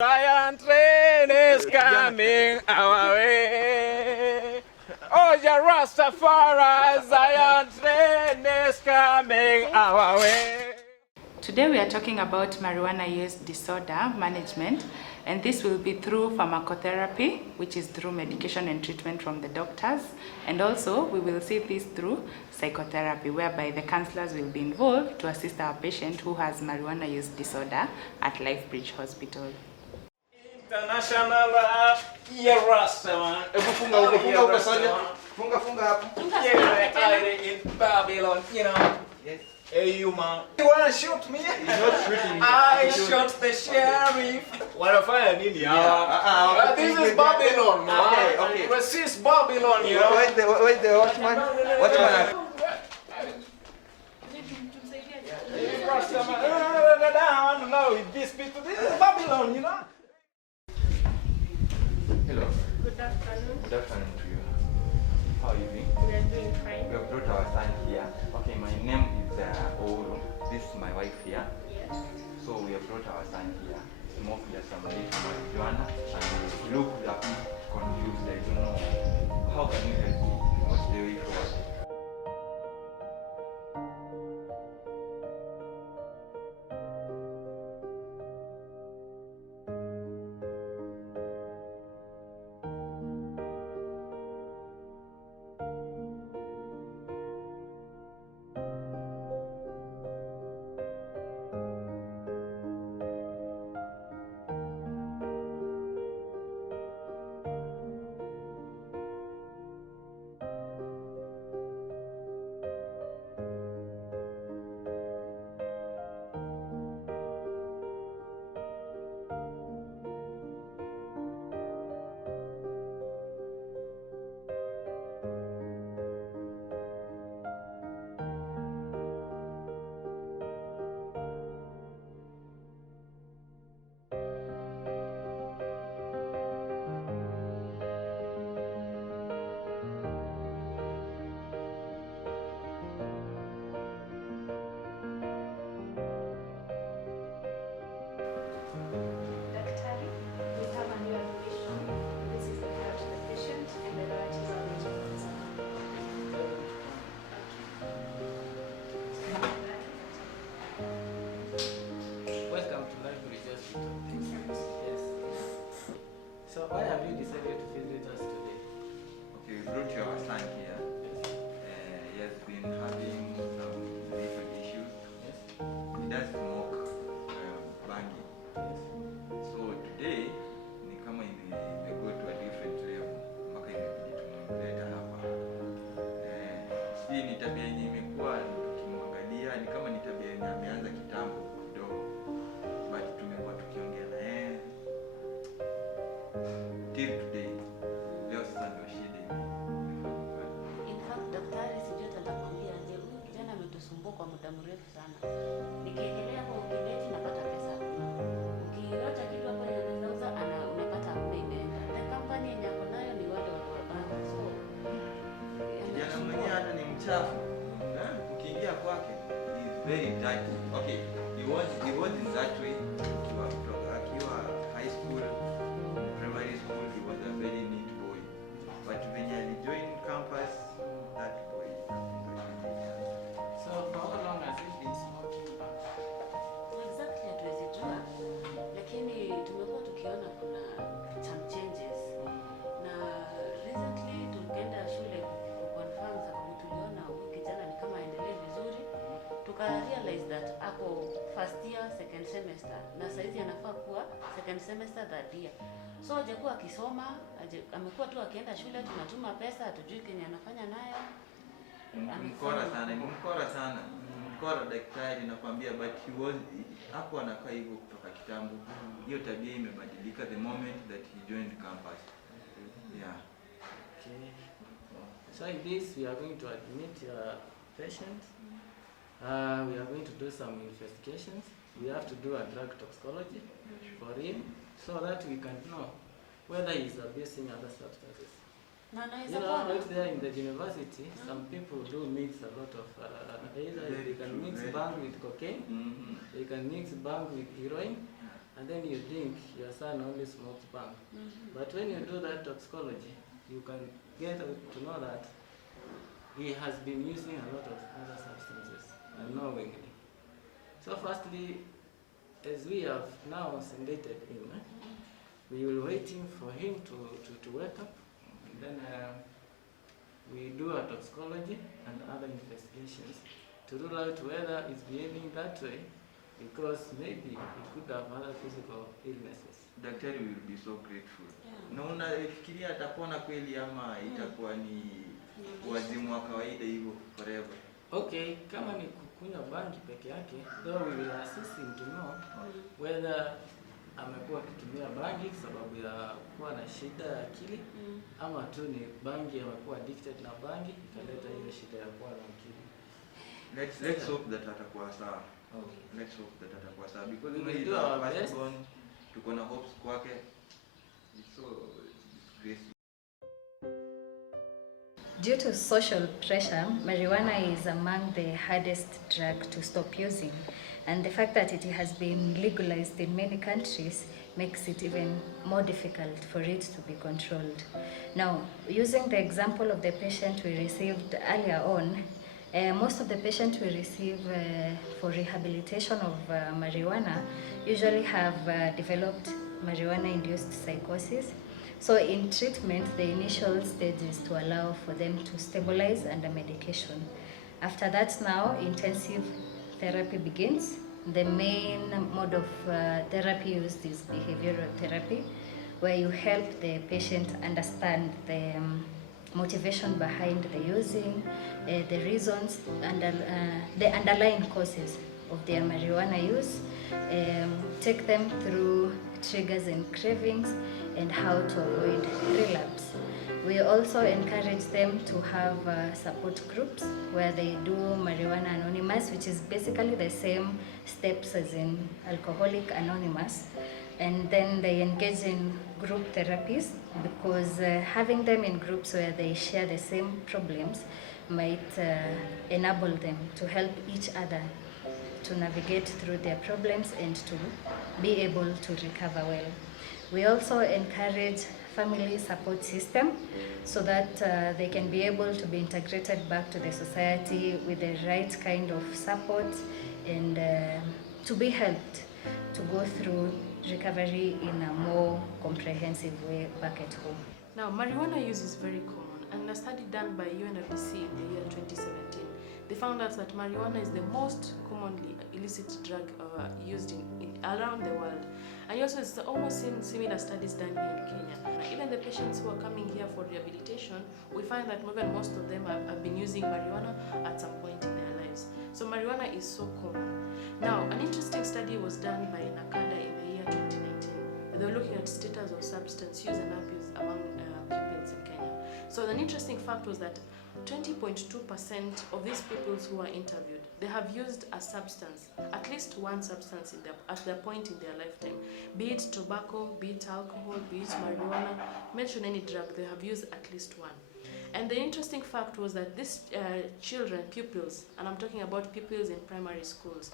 Giant train is coming our way. Oh, your Rastafari, Zion train is coming our way. Today we are talking about marijuana use disorder management, and this will be through pharmacotherapy, which is through medication and treatment from the doctors, and also we will see this through psychotherapy, whereby the counselors will be involved to assist our patient who has marijuana use disorder at Lifebridge Hospital. International Rastaman. In Babylon, you know. Yes. Hey, you man. You wanna shoot me? He's not shooting. I shot the sheriff. What if I need you? This is Babylon, man. Okay. Resist Babylon, you know. Where's the watchman? Watchman. No, this people, this is Babylon, you know. Hello. Good afternoon. Good afternoon to you. How are you doing? We are doing fine. We have brought our son here. Okay, my name is Ouro. This is my wife here. Yes. So we have brought our son here. Smoke here some marijuana, and he looked a bit confused. I don't know. How can you help me? What's the way forward? Welcome to Lifebridge Hospital. Yes. So why have you decided to visit us today? Okay, we brought your son here. He has been having some little issues. Yes. He does smoke bangi. So today ni kama imego to a different level mpaka imebidi tumemleta hapa. Hii ni tabia yenye imekuwa tukimwangalia ni kama ni tabia yenye ameanza kitambo kidogo. But tumekuwa tukiongea na yeye till today. Leo sasa ndio shida imefanyika. In fact, daktari sijui atakwambia aje, huyu kijana ametusumbua kwa muda mrefu sana. Nikiekelea kwa ukibeti napata pesa hakuna. Ukiacha kitu hapa yanaweza unapata hakuna imeenda. The company yenye ako nayo ni wale watu wa bank. So Kijana mwenyewe hata ni mchafu. Ukiingia kwake he is very dirty. Okay, he was in that way akiwa high school, primary school, he was a very neat boy. But when he joined campus, that boy So for how long has he been smoking back? exactly hatuwezi jua, lakini tumekuwa tukiona kuna some changes. Na recently tukaenda shule kuconfirm sababu tuliona huyu kijana ni kama aendelee vizuri. Tuka realize that ako first year second semester na saizi anafaa kuwa second semester third year. So hajakuwa akisoma, amekuwa tu akienda shule, tunatuma pesa, hatujui kenye anafanya nayo. mkora sana. Mkora daktari nakwambia, but he was hapo anakaa hivyo kutoka kitambo. Hiyo tabia imebadilika the moment that he joined campus. Yeah. Okay. So in this we are going to admit your patient. We are going to do some investigations. We have to do a drug toxicology for him so that we can know whether he is abusing other substances. Na You know, right there in the university, some people do mix a lot of, either they can mix bang with cocaine, they can mix bang with heroin, and then you think your son only smokes bang. But when you do that toxicology, you can get to know that he has been using a lot of other substances unknowingly. So firstly, as we have now sedated him, we will waiting for him to wake up, and then we do a toxicology and other investigations to rule out whether it's behaving that way, because maybe he could have other physical illnesses. Daktari will be so grateful. Na unafikiria atapona kweli ama itakuwa ni wazimu wa kawaida hivyo forever? Okay, kama ni kukunywa bangi peke yake, though we will assist him to know whether amekuwa akitumia bangi sababu ya kuwa na shida ya akili, ama tu ni bangi amekuwa addicted na bangi ikaleta hiyo shida ya kuwa na akili. Let's hope that atakuwa sawa. Okay. Let's hope that atakuwa sawa, because We we will do do our our best. best. Tuko na hopes kwake. It's so disgraceful. Due to social pressure, marijuana is among the hardest drug to stop using, and the fact that it has been legalized in many countries makes it even more difficult for it to be controlled. Now, using the example of the patient we received earlier on, most of the patients we receive for rehabilitation of marijuana usually have developed marijuana-induced psychosis. So in treatment, the initial stage is to allow for them to stabilize under medication. After that, now intensive therapy begins. The main mode of therapy used is behavioral therapy, where you help the patient understand the motivation behind the using, the reasons, and the underlying causes of their marijuana use, take them through triggers and cravings, and how to avoid relapse. We also encourage them to have support groups where they do Marijuana Anonymous, which is basically the same steps as in Alcoholic Anonymous. And then they engage in group therapies, because having them in groups where they share the same problems might enable them to help each other to navigate through their problems and to be able to recover well. We also encourage family support system so that they can be able to be integrated back to the society with the right kind of support, and to be helped to go through recovery in a more comprehensive way back at home. Now, marijuana use is very common, and a study done by UNFDC in the year 2017, they found out that marijuana is the most commonly illicit drug used around the world. And also it's almost similar studies done here in Kenya. Even the patients who are coming here for rehabilitation, we find that even most of them have been using marijuana at some point in their lives. So marijuana is so common. Now, an interesting study was done by Nakada in the year 2019. They were looking at status of substance use and abuse among pupils in Kenya. So an interesting fact was that 20.2% of these pupils who were interviewed, they have used a substance, at least one substance at their point in their lifetime. Be it tobacco, be it alcohol, be it marijuana, mention any drug, they have used at least one. And the interesting fact was that these children, pupils, and I'm talking about pupils in primary schools,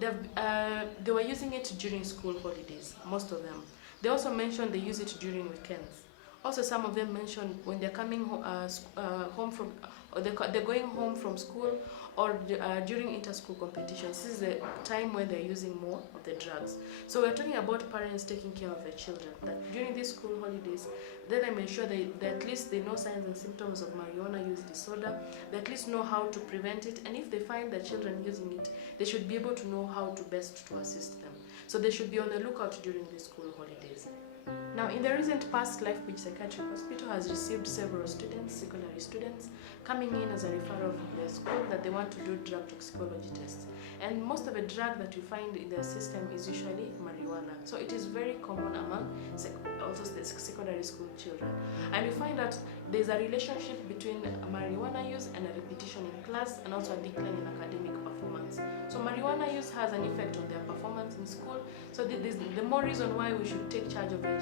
they were using it during school holidays, most of them. They also mentioned they use it during weekends. Also, some of them mentioned when they're coming home from, or they're going home from school, or during inter-school competitions. This is the time when they're using more of the drugs. So we're talking about parents taking care of their children, that during these school holidays, then they make sure that at least they know signs and symptoms of marijuana use disorder, they at least know how to prevent it, and if they find their children using it, they should be able to know how to best to assist them. So they should be on the lookout during the school holidays. Now, in the recent past, Lifebridge Psychiatric Hospital has received several students, secondary students, coming in as a referral from their school that they want to do drug toxicology tests. And most of the drug that you find in their system is usually marijuana. So it is very common among also the secondary school children. And you find that there's a relationship between marijuana use and a repetition in class, and also a decline in academic performance. So marijuana use has an effect on their performance in school. So this is the more reason why we should take charge of our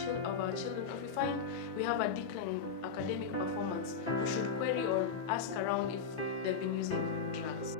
children. If we find we have a decline in academic performance, we should query or ask around if they've been using drugs.